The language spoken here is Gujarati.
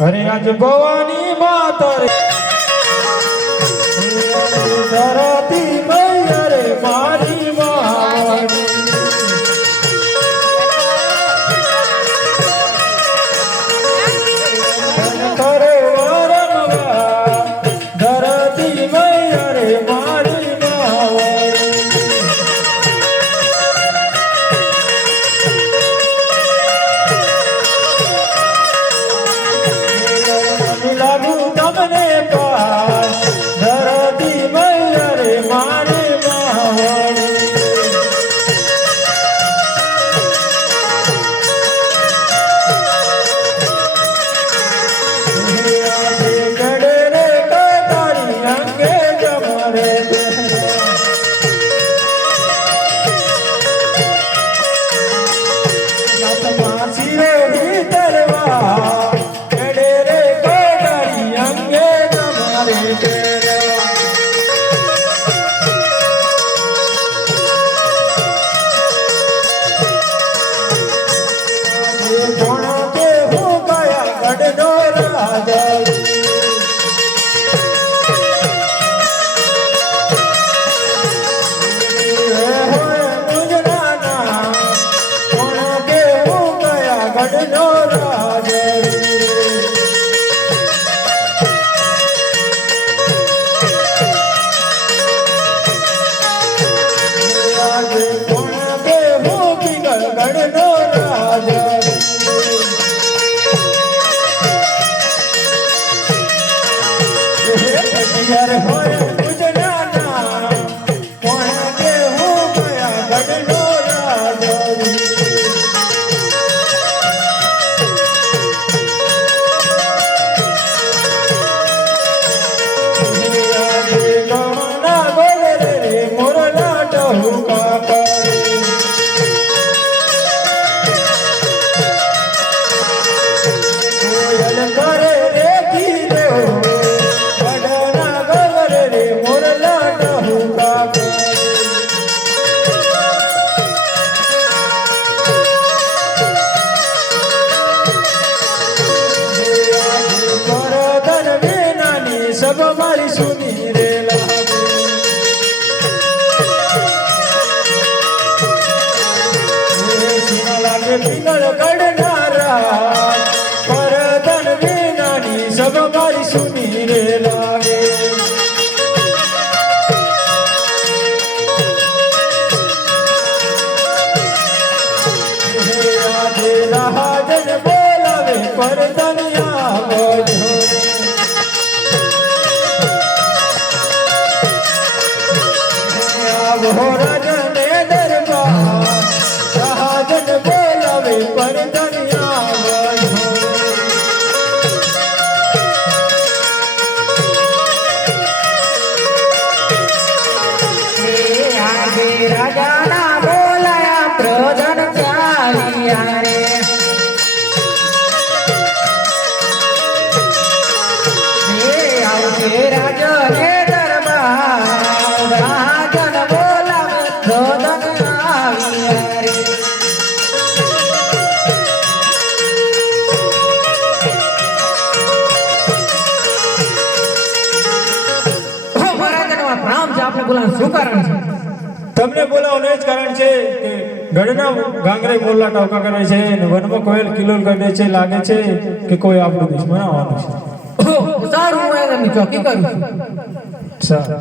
અરે આજ ભવાની માતા રે. હોય લાગે પિંગળ કડનારા કરદન વેનાની સબ મારી સુની રે લાગે આજે રાહજન બોલાવે પરતનિયા આ પ્રણામ છે આપણે બોલાવવાનું શું કારણ છે? તમને બોલાવવાનું એ જ કારણ છે કે ગઢના ગાંગરે મોરલા ટોકા કરે છે અને વનમાં કોયલ કિલોલ કરે છે લાગે છે કે કોઈ આપણું દુશ્મન આવવાનું છે. સારું હું એમની ચોકી કરું છું. સારું.